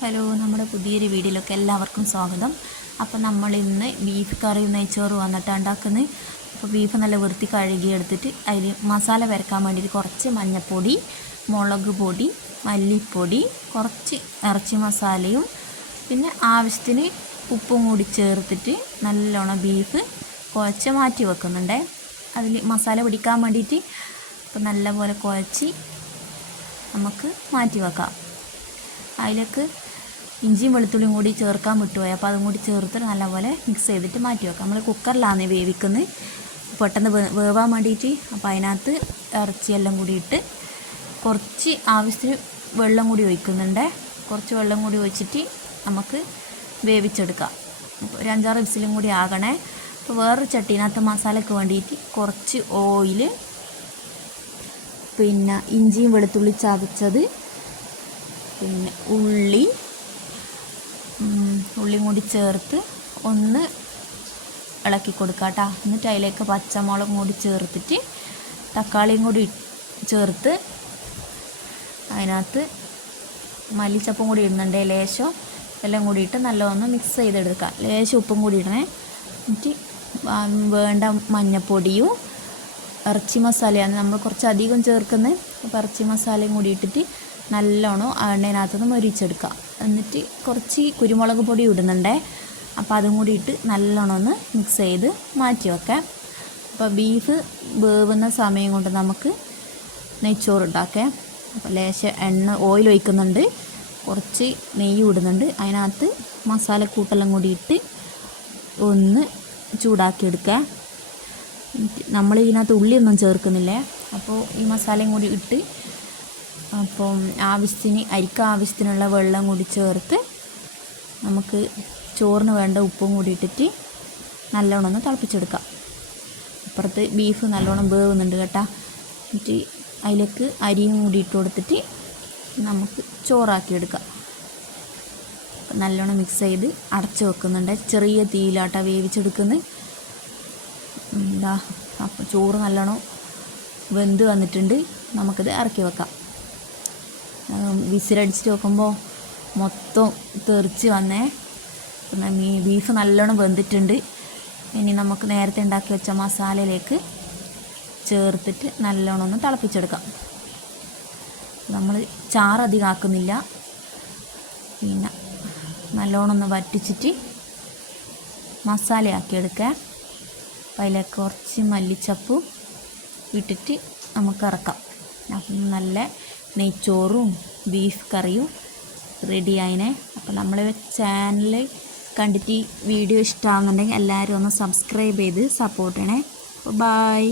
Hello, നമ്മുടെ പുതിയൊരു വീഡിയോയിലൊക്കെ എല്ലാവർക്കും സ്വാഗതം. അപ്പോൾ നമ്മൾ ഇന്ന് ബീഫ് കറിയും നെയ്ച്ചോറ് വന്നിട്ടാണ് ഉണ്ടാക്കുന്നത്. അപ്പോൾ ബീഫ് നല്ല വൃത്തി കഴുകിയെടുത്തിട്ട് അതിൽ മസാല വരക്കാൻ വേണ്ടിയിട്ട് കുറച്ച് മഞ്ഞൾപ്പൊടി, മുളക് പൊടി, മല്ലിപ്പൊടി, കുറച്ച് ഇറച്ചി മസാലയും പിന്നെ ആവശ്യത്തിന് ഉപ്പും കൂടി ചേർത്തിട്ട് നല്ലോണം ബീഫ് കുഴച്ച് മാറ്റി വെക്കുന്നുണ്ട്. അതിൽ മസാല പിടിക്കാൻ വേണ്ടിയിട്ട് അപ്പോൾ നല്ലപോലെ കുഴച്ച് നമുക്ക് മാറ്റി വെക്കാം. അതിലേക്ക് ഇഞ്ചിയും വെളുത്തുള്ളിയും കൂടി ചേർക്കാൻ വിട്ടുപോയി. അപ്പോൾ അതും കൂടി ചേർത്ത് നല്ലപോലെ മിക്സ് ചെയ്തിട്ട് മാറ്റി വെക്കാം. നമ്മൾ കുക്കറിലാണ് വേവിക്കുന്നത്, പെട്ടെന്ന് വേവാൻ വേണ്ടിയിട്ട്. അപ്പോൾ അതിനകത്ത് ഇറച്ചിയെല്ലാം കൂടി ഇട്ട് കുറച്ച് ആവശ്യത്തിന് വെള്ളം കൂടി ഒഴിക്കുന്നുണ്ട്. കുറച്ച് വെള്ളം കൂടി ഒഴിച്ചിട്ട് നമുക്ക് വേവിച്ചെടുക്കാം. അപ്പോൾ ഒരു 5-6 വിസിലും കൂടി ആകണേ. അപ്പോൾ വേറൊരു ചട്ടീനകത്ത് മസാലയ്ക്ക് വേണ്ടിയിട്ട് കുറച്ച് ഓയിൽ, പിന്നെ ഇഞ്ചിയും വെളുത്തുള്ളി ചതച്ചത്, പിന്നെ ഉള്ളിയും കൂടി ചേർത്ത് ഒന്ന് ഇളക്കി കൊടുക്കുക കേട്ടോ. എന്നിട്ട് അതിലേക്ക് പച്ചമുളകും കൂടി ചേർത്തിട്ട് തക്കാളിയും കൂടി ചേർത്ത് അതിനകത്ത് മല്ലിച്ചപ്പും കൂടി ഇടുന്നുണ്ട്, ലേശം എല്ലാം കൂടി ഇട്ട് നല്ലോണം മിക്സ് ചെയ്തെടുക്കുക. ലേശം ഉപ്പും കൂടി ഇടണേ. എന്നിട്ട് വേണ്ട മഞ്ഞൾപ്പൊടിയും ഇറച്ചി മസാലയാണ് നമ്മൾ കുറച്ച് അധികം ചേർക്കുന്നത്. അപ്പോൾ ഇറച്ചി മസാലയും കൂടി ഇട്ടിട്ട് നല്ലോണം എണ്ണയിനകത്തുനിന്ന് മൊരിച്ചെടുക്കുക. എന്നിട്ട് കുറച്ച് കുരുമുളക് പൊടി ഇടുന്നുണ്ട്. അപ്പോൾ അതും കൂടി ഇട്ട് നല്ലോണം ഒന്ന് മിക്സ് ചെയ്ത് മാറ്റി വെക്കാം. അപ്പോൾ ബീഫ് വേവുന്ന സമയം കൊണ്ട് നമുക്ക് നെയ്ച്ചോറ് ഉണ്ടാക്കാം. അപ്പോൾ ലേശം ഓയിൽ ഒഴിക്കുന്നുണ്ട്, കുറച്ച് നെയ്യ് ഇടുന്നുണ്ട്. അതിനകത്ത് മസാലക്കൂട്ടെല്ലാം കൂടി ഇട്ട് ഒന്ന് ചൂടാക്കിയെടുക്കുക. നമ്മൾ ഇതിനകത്ത് ഉള്ളിയൊന്നും ചേർക്കുന്നില്ലേ. അപ്പോൾ ഈ മസാലയും കൂടി ഇട്ട് അപ്പം അരിക്ക് ആവശ്യത്തിനുള്ള വെള്ളം കൂടി ചേർത്ത് നമുക്ക് ചോറിന് വേണ്ട ഉപ്പും കൂടി ഇട്ടിട്ട് നല്ലോണം ഒന്ന് തിളപ്പിച്ചെടുക്കാം. അപ്പുറത്ത് ബീഫ് നല്ലോണം വേവുന്നുണ്ട് കേട്ടോ. എന്നിട്ട് അതിലേക്ക് അരിയും കൂടി ഇട്ട് കൊടുത്തിട്ട് നമുക്ക് ചോറാക്കിയെടുക്കാം. നല്ലോണം മിക്സ് ചെയ്ത് അടച്ച് വെക്കുന്നുണ്ട്. ചെറിയ തീയിലാട്ടാ വേവിച്ചെടുക്കുന്നത്. അപ്പോൾ ചോറ് നല്ലോണം വെന്ത് വന്നിട്ടുണ്ട്. നമുക്കിത് ഇറക്കി വെക്കാം. വിസിലടിച്ചിട്ട് വെക്കുമ്പോൾ മൊത്തം തെറിച്ച് വന്നേ. പിന്നെ ബീഫ് നല്ലോണം വെന്തിട്ടുണ്ട്. ഇനി നമുക്ക് നേരത്തെ ഉണ്ടാക്കി വെച്ച മസാലയിലേക്ക് ചേർത്തിട്ട് നല്ലോണം ഒന്ന് തിളപ്പിച്ചെടുക്കാം. നമ്മൾ ചാറധികം ആക്കുന്നില്ല. പിന്നെ നല്ലോണം ഒന്ന് വറ്റിച്ചിട്ട് മസാലയാക്കിയെടുക്കുക. അപ്പം അതിലേക്ക് കുറച്ച് മല്ലിച്ചപ്പും ഇട്ടിട്ട് നമുക്ക് ഇറക്കാം. അപ്പം നല്ല നെയ്ച്ചോറും ബീഫ് കറിയും റെഡിയായിനെ. അപ്പോൾ നമ്മൾ ചാനൽ കണ്ടിട്ട് വീഡിയോ ഇഷ്ടമാകുന്നുണ്ടെങ്കിൽ എല്ലാവരും ഒന്ന് സബ്സ്ക്രൈബ് ചെയ്ത് സപ്പോർട്ട് ചെയ്യണേ. ബൈ.